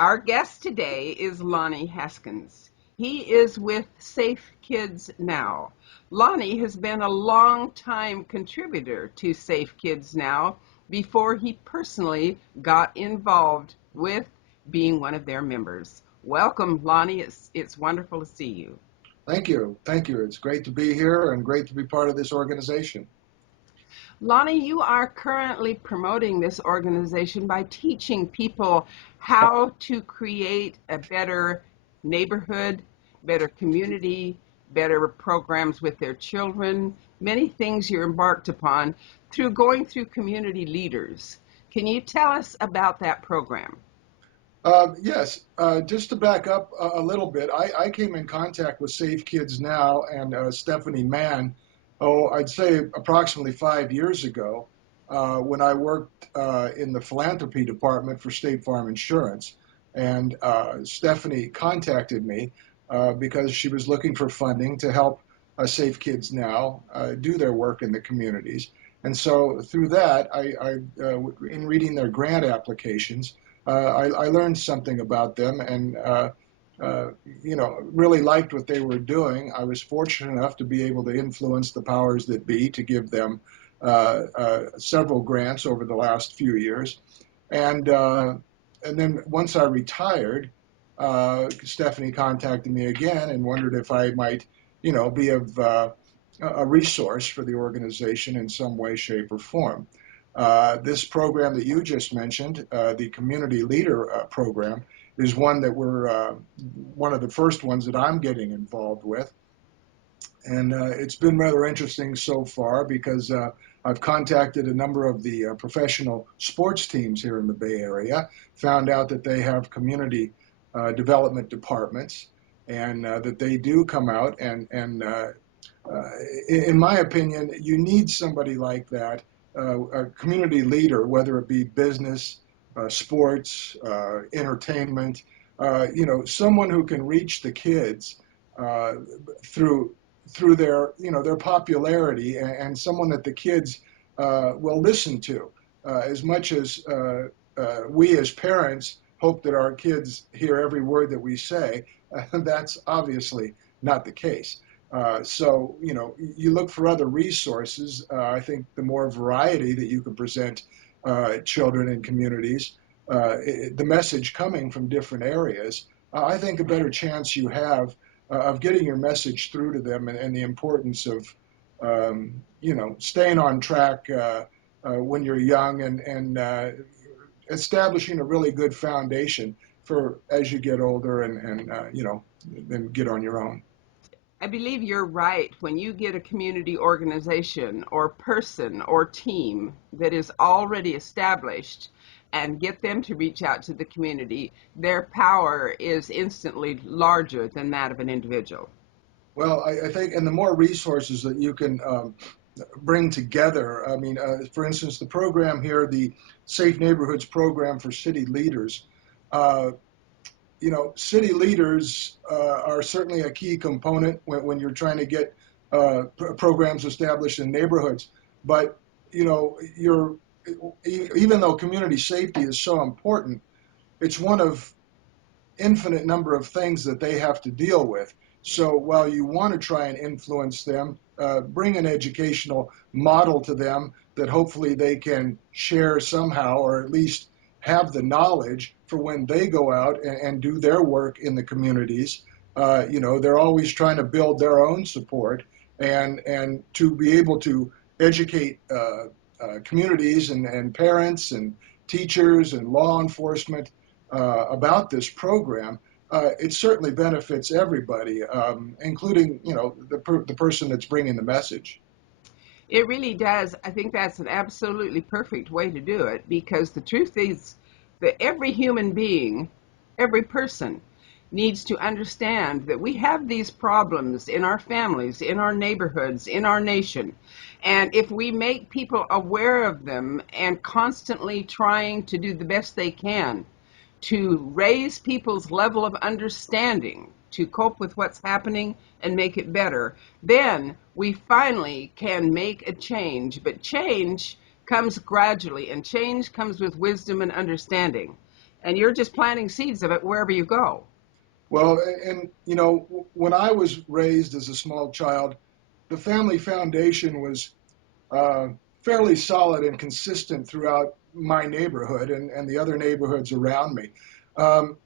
Our guest today is Lonny Haskins. He is with Safe Kids Now. Lonny has been a long-time contributor to Safe Kids Now before he personally got involved with being one of their members. Welcome, Lonny. It's wonderful to see you. Thank you. Thank you. It's great to be here and great to be part of this organization. Lonny, you are currently promoting this organization by teaching people how to create a better neighborhood, better community, better programs with their children, many things you're embarked upon through going through community leaders. Can you tell us about that program? Yes, just to back up a little bit, I came in contact with Safe Kids Now and Stephanie Mann, I'd say approximately 5 years ago, when I worked in the philanthropy department for State Farm Insurance. And Stephanie contacted me because she was looking for funding to help Safe Kids Now do their work in the communities. And so through that, in reading their grant applications, I learned something about them and, really liked what they were doing. I was fortunate enough to be able to influence the powers that be to give them several grants over the last few years. And then once I retired, Stephanie contacted me again and wondered if I might, be of a resource for the organization in some way, shape, or form. This program that you just mentioned, the Community Leader Program, is one that we're one of the first ones that I'm getting involved with. And it's been rather interesting so far because I've contacted a number of the professional sports teams here in the Bay Area, found out that they have community development departments, and that they do come out and in my opinion, you need somebody like that, a community leader, whether it be business, sports, entertainment, someone who can reach the kids uh, through their their popularity, and someone that the kids will listen to, as much as we as parents hope that our kids hear every word that we say. That's obviously not the case. So, you look for other resources. I think the more variety that you can present children and communities, the message coming from different areas, I think a better chance you have of getting your message through to them, and the importance of, staying on track when you're young, and establishing a really good foundation for as you get older and then get on your own. I believe you're right. When you get a community organization or person or team that is already established and get them to reach out to the community, their power is instantly larger than that of an individual. Well, I think, and the more resources that you can bring together. I mean, for instance, the program here, the Safe Neighborhoods Program for City Leaders. Uh, City leaders are certainly a key component when you're trying to get programs established in neighborhoods. But you're even though community safety is so important, it's one of infinite number of things that they have to deal with. So while you want to try and influence them, bring an educational model to them that hopefully they can share somehow, or at least have the knowledge for when they go out and do their work in the communities. They're always trying to build their own support, and to be able to educate communities and parents and teachers and law enforcement about this program, it certainly benefits everybody, including the person that's bringing the message. It really does. I think that's an absolutely perfect way to do it, because the truth is that every human being, every person, needs to understand that we have these problems in our families, in our neighborhoods, in our nation. And if we make people aware of them and constantly trying to do the best they can to raise people's level of understanding to cope with what's happening and make it better, then we finally can make a change. But change comes gradually, and change comes with wisdom and understanding. and you're just planting seeds of it wherever you go. Well, and when I was raised as a small child, the family foundation was uh, fairly solid and consistent throughout my neighborhood and the other neighborhoods around me. Um,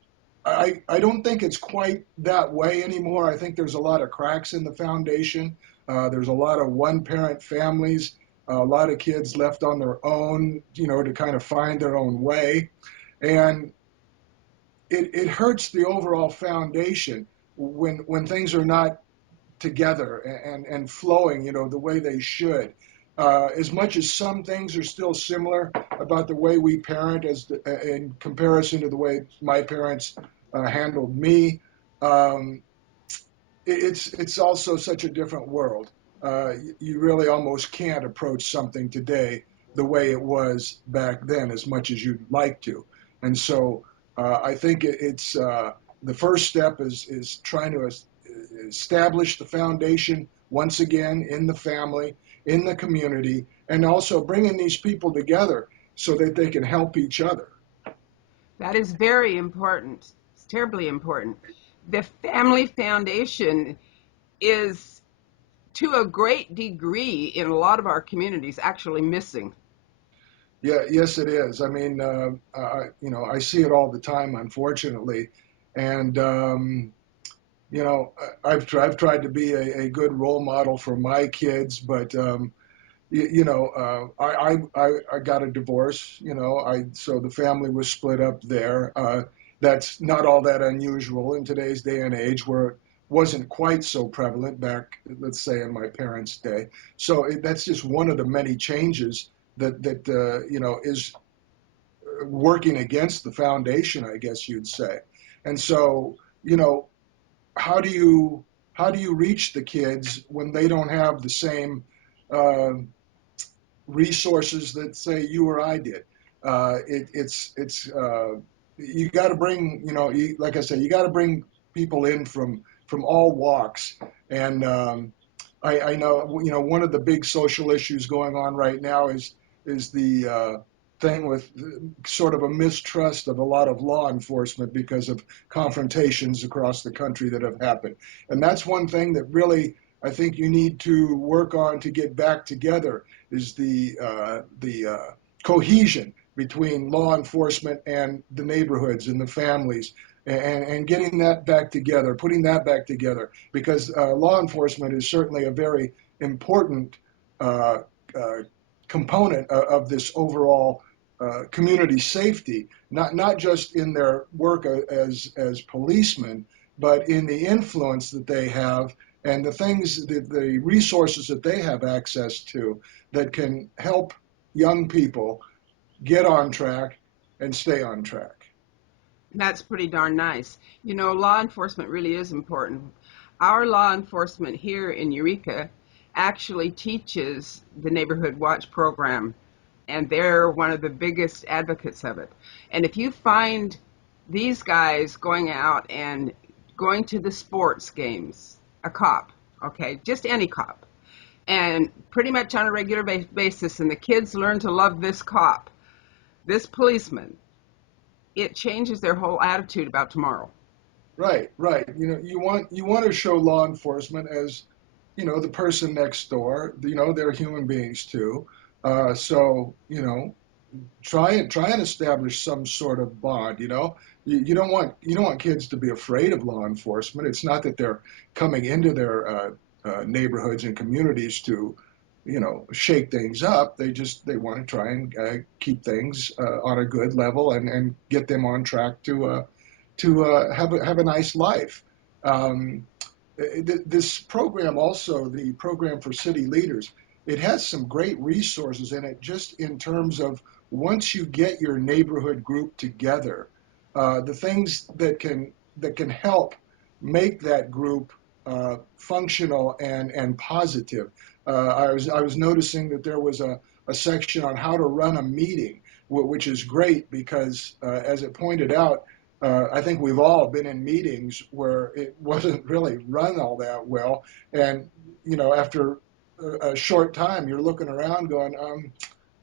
I don't think it's quite that way anymore. I think there's a lot of cracks in the foundation. There's a lot of one-parent families, a lot of kids left on their own, to kind of find their own way. And it hurts the overall foundation when things are not together and flowing, the way they should. As much as some things are still similar about the way we parent in comparison to the way my parents handled me, um, it's also such a different world. You really almost can't approach something today the way it was back then as much as you'd like to. And so I think it's the first step is trying to establish the foundation once again in the family, in the community, and also bringing these people together so that they can help each other. That is very important. It's terribly important. The family foundation is, to a great degree, in a lot of our communities, actually missing. Yeah, yes, it is. I mean, I see it all the time, unfortunately, and you know, I've tried to be a good role model for my kids, but I got a divorce. So the family was split up there. That's not all that unusual in today's day and age, where it wasn't quite so prevalent back, let's say, in my parents' day. So that's just one of the many changes that is working against the foundation, I guess you'd say. And so, you know, how do you how do you reach the kids when they don't have the same uh, resources that say you or I did? It's you got to bring, like I said, you got to bring people in from all walks. And I know, one of the big social issues going on right now is the thing with sort of a mistrust of a lot of law enforcement because of confrontations across the country that have happened. And that's one thing that really I think you need to work on to get back together is the cohesion between law enforcement and the neighborhoods and the families, and getting that back together, putting that back together, because law enforcement is certainly a very important uh, uh, component of this overall community safety, not just in their work as policemen, but in the influence that they have and the things, the resources that they have access to that can help young people get on track and stay on track. That's pretty darn nice. Law enforcement really is important. Our law enforcement here in Eureka actually teaches the Neighborhood Watch program, and they're one of the biggest advocates of it. And if you find these guys going out and going to the sports games, a cop, okay, just any cop, and pretty much on a regular basis, and the kids learn to love this cop, this policeman, it changes their whole attitude about tomorrow. Right, right. You want to show law enforcement as, the person next door. They're human beings too. So try and establish some sort of bond. You don't want kids to be afraid of law enforcement. It's not that they're coming into their neighborhoods and communities to shake things up. They want to try and keep things on a good level and get them on track to have a nice life. Um, this program also, the program for city leaders, it has some great resources in it just in terms of once you get your neighborhood group together, the things that can help make that group functional and positive. I was noticing that there was a section on how to run a meeting, which is great because, as it pointed out, I think we've all been in meetings where it wasn't really run all that well. And, after a short time, you're looking around going,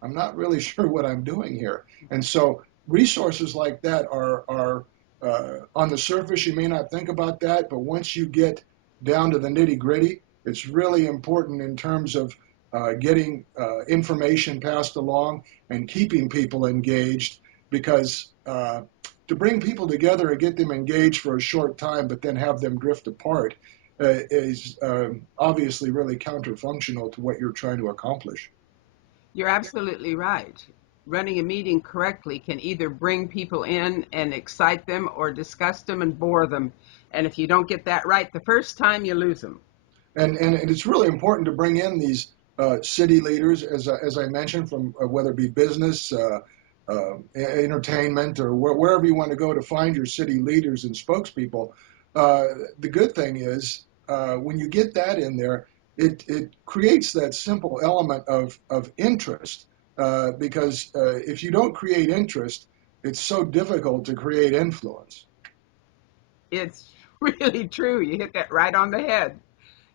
I'm not really sure what I'm doing here. And so resources like that are on the surface, you may not think about that, but once you get down to the nitty gritty, it's really important in terms of getting information passed along and keeping people engaged, because to bring people together and get them engaged for a short time, but then have them drift apart is obviously really counterfunctional to what you're trying to accomplish. You're absolutely right. Running a meeting correctly can either bring people in and excite them or disgust them and bore them. And if you don't get that right the first time, you lose them. And it's really important to bring in these city leaders, as I mentioned, from whether it be business, entertainment, or wherever you want to go to find your city leaders and spokespeople. Uh, the good thing is when you get that in there, it creates that simple element of interest. Because if you don't create interest, it's so difficult to create influence. It's really true. You hit that right on the head.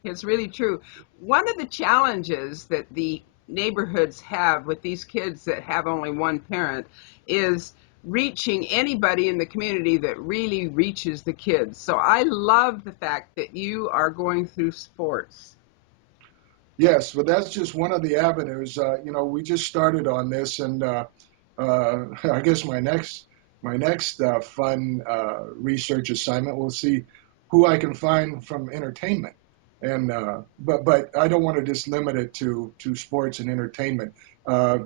It's really true. One of the challenges that the neighborhoods have with these kids that have only one parent is reaching anybody in the community that really reaches the kids. So I love the fact that you are going through sports. Yes, but that's just one of the avenues. We just started on this, and I guess my next fun research assignment will see who I can find from entertainment, and but I don't want to just limit it to sports and entertainment. Uh,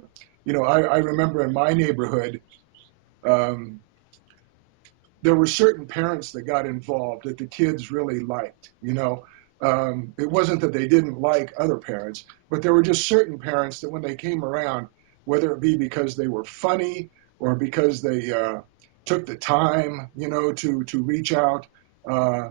I remember in my neighborhood. Um, there were certain parents that got involved that the kids really liked. It wasn't that they didn't like other parents, but there were just certain parents that when they came around, whether it be because they were funny or because they took the time, to reach out, uh,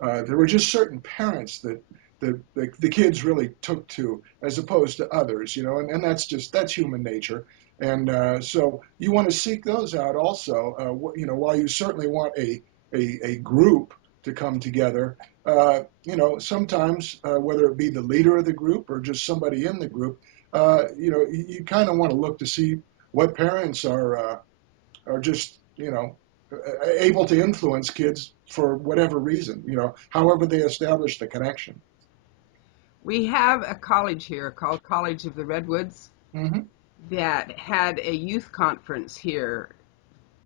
there were just certain parents that the kids really took to, as opposed to others, and that's human nature. And so you want to seek those out also. While you certainly want a group to come together, sometimes whether it be the leader of the group or just somebody in the group, you kind of want to look to see what parents are just able to influence kids for whatever reason, however they establish the connection. We have a college here called College of the Redwoods Hmm. that had a youth conference here,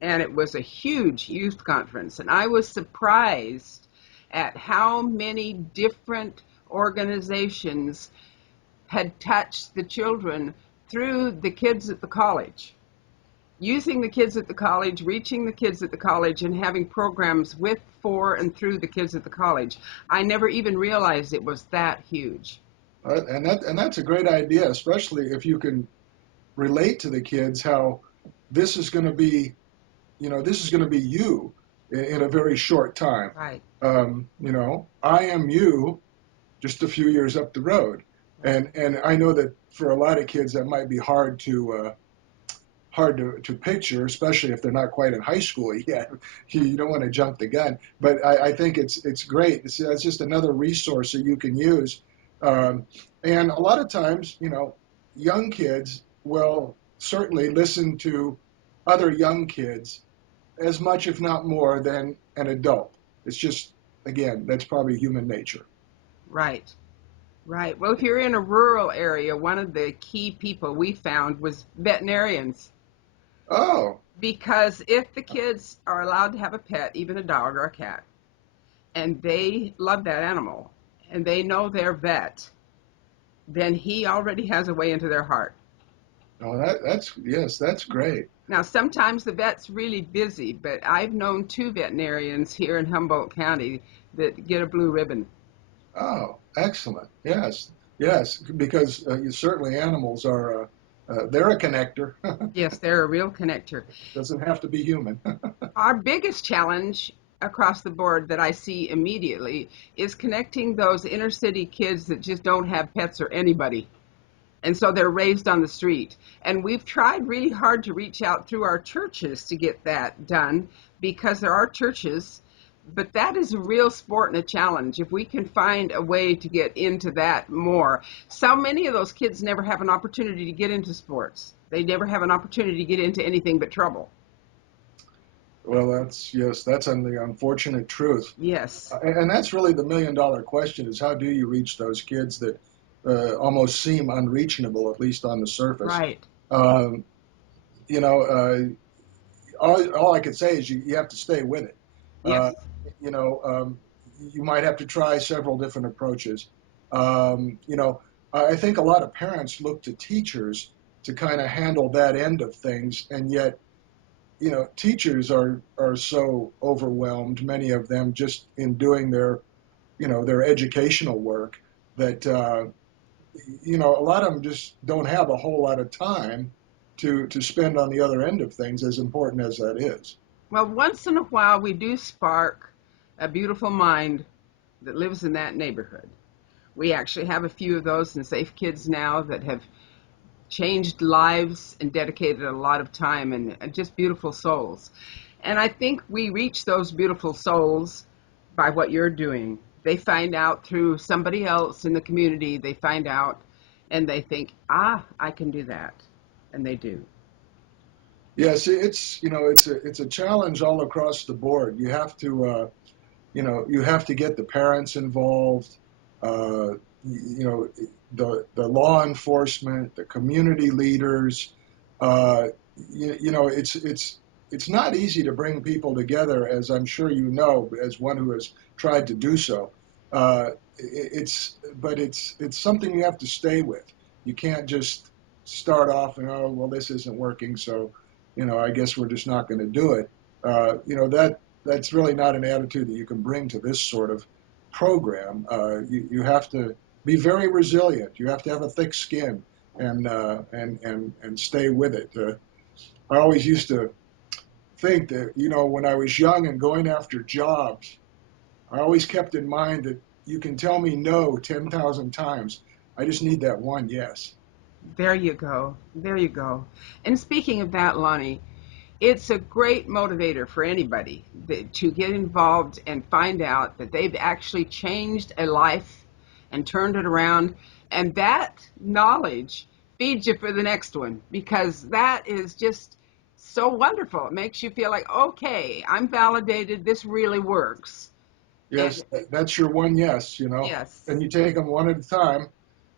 and it was a huge youth conference. And I was surprised at how many different organizations had touched the children through the kids at the college, using the kids at the college, reaching the kids at the college, and having programs with, for, and through the kids at the college. I never even realized it was that huge. And that's a great idea, especially if you can relate to the kids how this is going to be, this is going to be you in a very short time. Right, I am you just a few years up the road, right. and I know that for a lot of kids that might be hard to picture, especially if they're not quite in high school yet. You don't want to jump the gun, but I think it's great. It's just another resource that you can use. Um, and a lot of times, young kids will certainly listen to other young kids as much, if not more, than an adult. It's just, again, that's probably human nature. Right. Right. Well, if you're in a rural area, one of the key people we found was veterinarians. Oh, Because if the kids are allowed to have a pet, even a dog or a cat, and they love that animal and they know their vet, then he already has a way into their heart. no, that's yes, that's great. Now, sometimes the vet's really busy, but I've known two veterinarians here in Humboldt County that get a blue ribbon. Oh, excellent. Yes, yes, because certainly animals are, they're a connector. Yes, they're a real connector. Doesn't have to be human. Our biggest challenge across the board that I see immediately is connecting those inner city kids that just don't have pets or anybody. And so they're raised on the street. And we've tried really hard to reach out through our churches to get that done because there are churches, but that is a real sport and a challenge. If we can find a way to get into that more. So many of those kids never have an opportunity to get into sports. They never have an opportunity to get into anything but trouble. Well, yes, that's the unfortunate truth. Yes, And that's really the million-dollar question: is how do you reach those kids that almost seem unreachable, at least on the surface? right. Um, you know, all I could say is you have to stay with it. Uh, Yes. you know, you might have to try several different approaches. You know, I think a lot of parents look to teachers to kind of handle that end of things, and yet, you know, teachers are so overwhelmed, many of them just in doing their, you know, their educational work that you know, a lot of them just don't have a whole lot of time to spend on the other end of things, as important as that is. Well, once in a while, we do spark a beautiful mind that lives in that neighborhood. We actually have a few of those in Safe Kids now that have changed lives and dedicated a lot of time, and just beautiful souls. And I think we reach those beautiful souls by what you're doing. They find out through somebody else in the community, they find out and they think, ah, I can do that. And they do. Yes, it's, you know, it's a challenge all across the board. You have to you know, you have to get the parents involved, you know, the law enforcement, the community leaders. Uh, you know, it's not easy to bring people together, as I'm sure you know, as one who has tried to do so. It's something you have to stay with. You can't just start off and, oh well, this isn't working, so you know, I guess we're just not going to do it. You know, that's really not an attitude that you can bring to this sort of program. You have to be very resilient. You have to have a thick skin and stay with it. I always used to think that, you know, when I was young and going after jobs, I always kept in mind that you can tell me no 10,000 times. I just need that one yes. There you go. There you go. And speaking of that, Lonnie, it's a great motivator for anybody to get involved and find out that they've actually changed a life and turned it around. And that knowledge feeds you for the next one, because that is just so wonderful. It makes you feel like, okay, I'm validated. This really works. Yes, And that's your one yes, you know, and yes, you take them one at a time.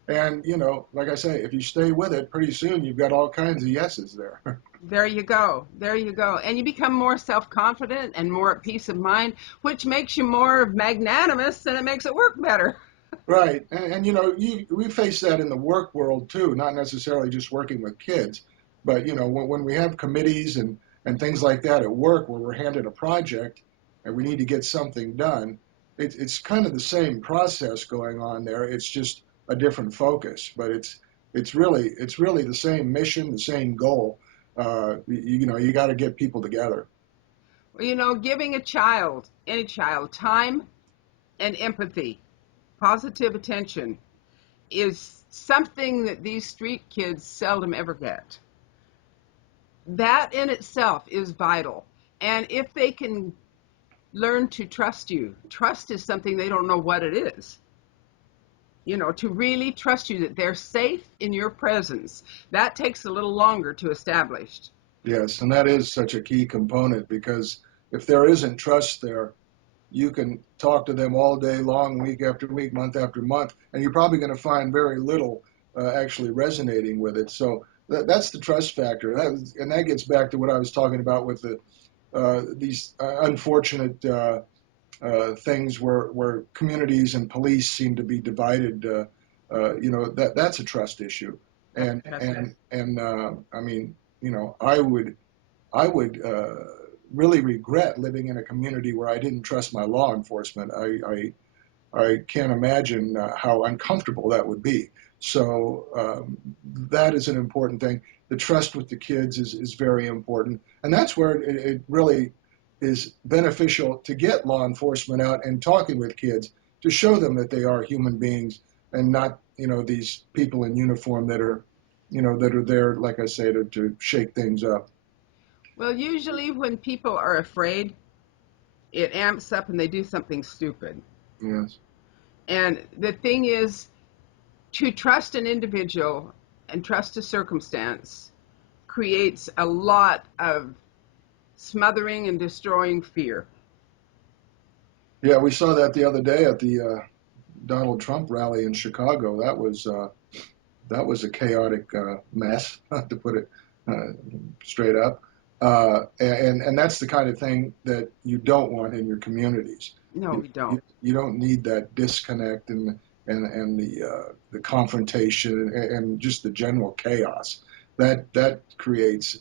And, you know, like I say, if you stay with it, pretty soon you've got all kinds of yeses there. there you go. There you go. And you become more self confident and more at peace of mind, which makes you more magnanimous and it makes it work better. Right. You know, we face that in the work world too, not necessarily just working with kids, but, you know, when we have committees and things like that at work where we're handed a project and we need to get something done, it's kind of the same process going on there. It's just a different focus, but it's really the same mission, the same goal. You know, you got to get people together. Well, giving a child, any child, time and empathy, positive attention is something that these street kids seldom ever get. That in itself is vital. And if they can learn to trust you, trust is something they don't know what it is. To really trust you that they're safe in your presence, that takes a little longer to establish. Yes, and that is such a key component because if there isn't trust there, you can talk to them all day long, week after week, month after month, and you're probably going to find very little actually resonating with it. So that's the trust factor, and that gets back to what I was talking about with these unfortunate things where communities and police seem to be divided. You know, that's a trust issue, That's and trust. I mean, you know, I would really regret living in a community where I didn't trust my law enforcement. I can't imagine how uncomfortable that would be. So that is an important thing. The trust with the kids is very important. And that's where it really is beneficial to get law enforcement out and talking with kids to show them that they are human beings and not, you know, these people in uniform that are, you know, that are there, like I say, to shake things up. Well, usually when people are afraid, it amps up and they do something stupid. Yes. And the thing is, to trust an individual and trust a circumstance creates a lot of smothering and destroying fear. Yeah, we saw that the other day at the Donald Trump rally in Chicago. That was a chaotic mess, to put it uh, straight up. And that's the kind of thing that you don't want in your communities. No, we don't. You don't need that disconnect and the confrontation and just the general chaos that creates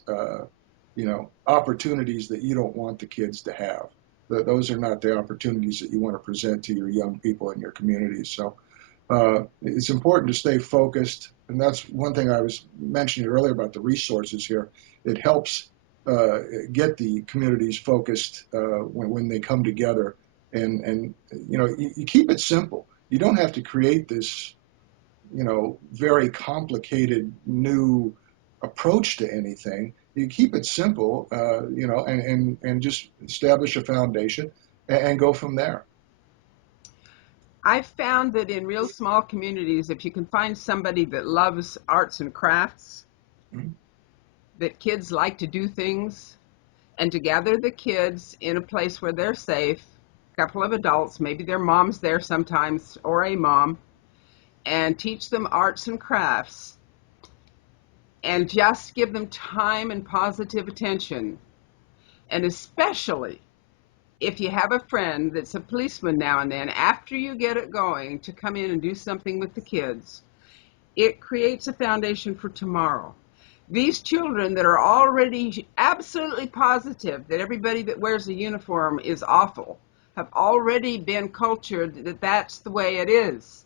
opportunities that you don't want the kids to have. Those are not the opportunities that you want to present to your young people in your communities. So it's important to stay focused, and that's one thing I was mentioning earlier about the resources here. It helps get the communities focused when they come together, and you keep it simple. You don't have to create this very complicated new approach to anything. You keep it simple, and just establish a foundation and go from there. I've found that in real small communities, if you can find somebody that loves arts and crafts, Mhm. that kids like to do things, and to gather the kids in a place where they're safe, a couple of adults, maybe their mom's there sometimes, or a mom, and teach them arts and crafts, and just give them time and positive attention. And especially if you have a friend that's a policeman now and then, after you get it going, to come in and do something with the kids, it creates a foundation for tomorrow. These children that are already absolutely positive that everybody that wears a uniform is awful have already been cultured that that's the way it is.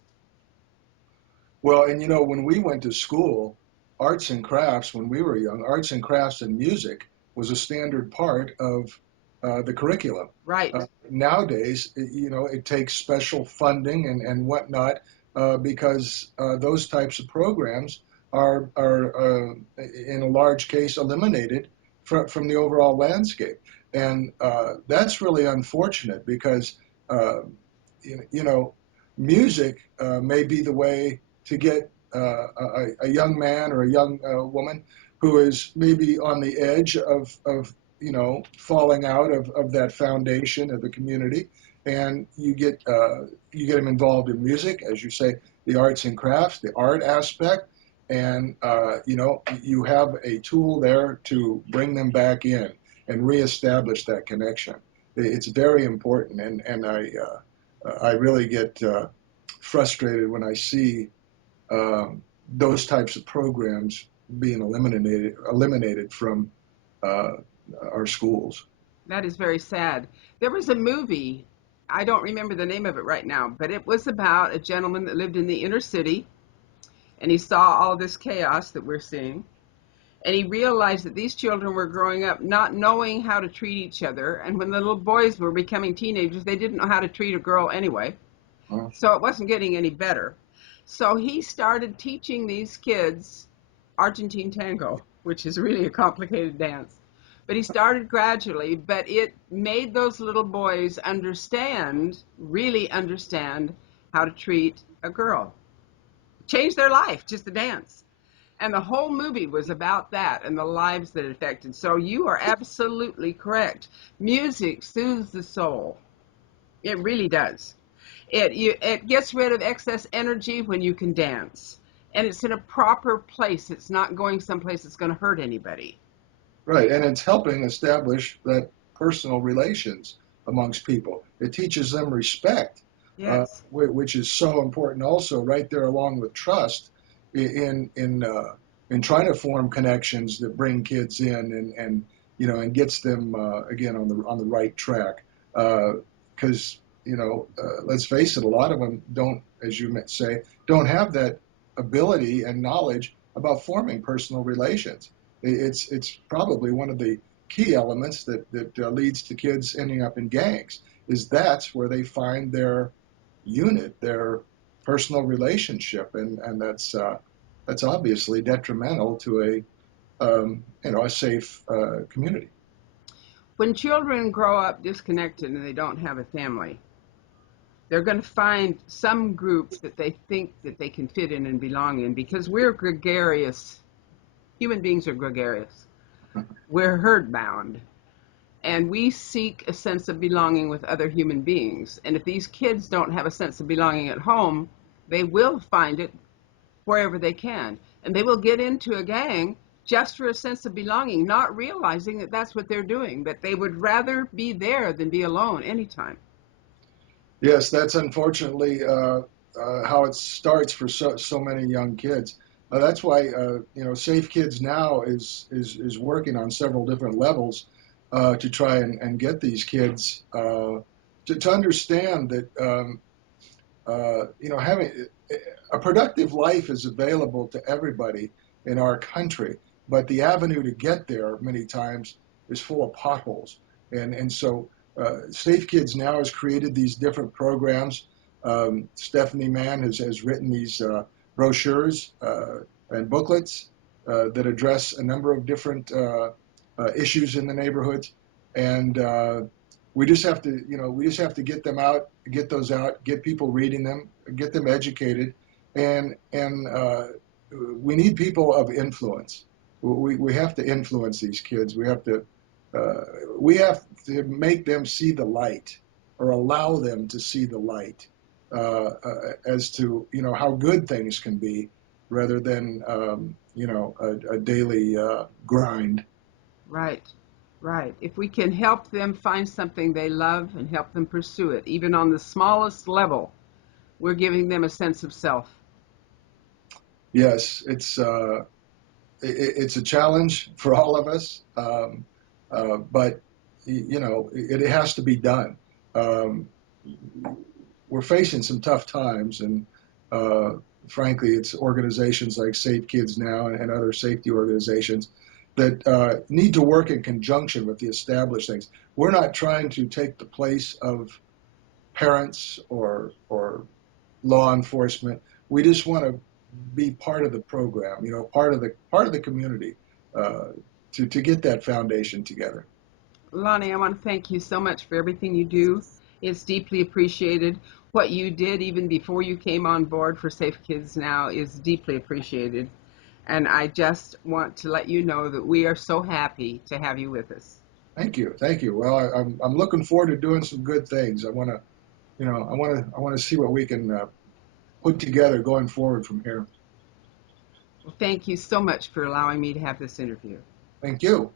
Well, and when we went to school, arts and crafts, when we were young, arts and crafts and music was a standard part of the curriculum. Right. Nowadays, it takes special funding and whatnot because those types of programs are in a large case eliminated from the overall landscape, and that's really unfortunate because uh, you know music may be the way to get a young man or a young woman who is maybe on the edge of falling out of that foundation of the community, and you get them involved in music, as you say, the arts and crafts, the art aspect, and you have a tool there to bring them back in and reestablish that connection. It's very important, and I really get frustrated when I see those types of programs being eliminated from uh, our schools. That is very sad. There was a movie, I don't remember the name of it right now, but it was about a gentleman that lived in the inner city, and he saw all this chaos that we're seeing. And he realized that these children were growing up not knowing how to treat each other. And when the little boys were becoming teenagers, they didn't know how to treat a girl anyway. Uh, So it wasn't getting any better. So he started teaching these kids Argentine tango, which is really a complicated dance. But he started gradually, but it made those little boys understand, really understand, how to treat a girl. Changed their life, just the dance. And the whole movie was about that and the lives that it affected. So you are absolutely correct. Music soothes the soul. It really does. It gets rid of excess energy when you can dance. And it's in a proper place. It's not going someplace that's going to hurt anybody. right, and it's helping establish that personal relations amongst people. It teaches them respect, Yes. which is so important. Also, right there along with trust, in trying to form connections that bring kids in and gets them again on the right track. Because let's face it, a lot of them don't, as you say, don't have that ability and knowledge about forming personal relations. It's probably one of the key elements that leads to kids ending up in gangs. Is that's where they find their unit, their personal relationship, and that's obviously detrimental to a safe community. When children grow up disconnected and they don't have a family, they're going to find some group that they think that they can fit in and belong in because we're gregarious. Human beings are gregarious. We're herd bound. And we seek a sense of belonging with other human beings. And if these kids don't have a sense of belonging at home, they will find it wherever they can. And they will get into a gang just for a sense of belonging, not realizing that that's what they're doing, that they would rather be there than be alone anytime. Yes, that's unfortunately how it starts for so many young kids. That's why Safe Kids Now is working on several different levels to try and get these kids to understand that having a productive life is available to everybody in our country, but the avenue to get there many times is full of potholes. And so Safe Kids Now has created these different programs. Stephanie Mann has written these brochures and booklets that address a number of different issues in the neighborhoods. And we just have to get them out, get those out, get people reading them, get them educated, and we need people of influence. We have to influence these kids. We have to make them see the light, or allow them to see the light as to how good things can be, rather than a daily grind. Right, right. If we can help them find something they love and help them pursue it, even on the smallest level, we're giving them a sense of self. Yes, it's a challenge for all of us, but it has to be done. Um, we're facing some tough times, and uh, frankly, it's organizations like Safe Kids Now and other safety organizations that need to work in conjunction with the established things. We're not trying to take the place of parents or law enforcement. We just want to be part of the program, part of the community, uh, to get that foundation together. Lonnie, I want to thank you so much for everything you do. It's deeply appreciated. What you did even before you came on board for Safe Kids Now is deeply appreciated. And I just want to let you know that we are so happy to have you with us. Thank you, thank you. Well, I'm looking forward to doing some good things. I want to see what we can put together going forward from here. Well, thank you so much for allowing me to have this interview. Thank you.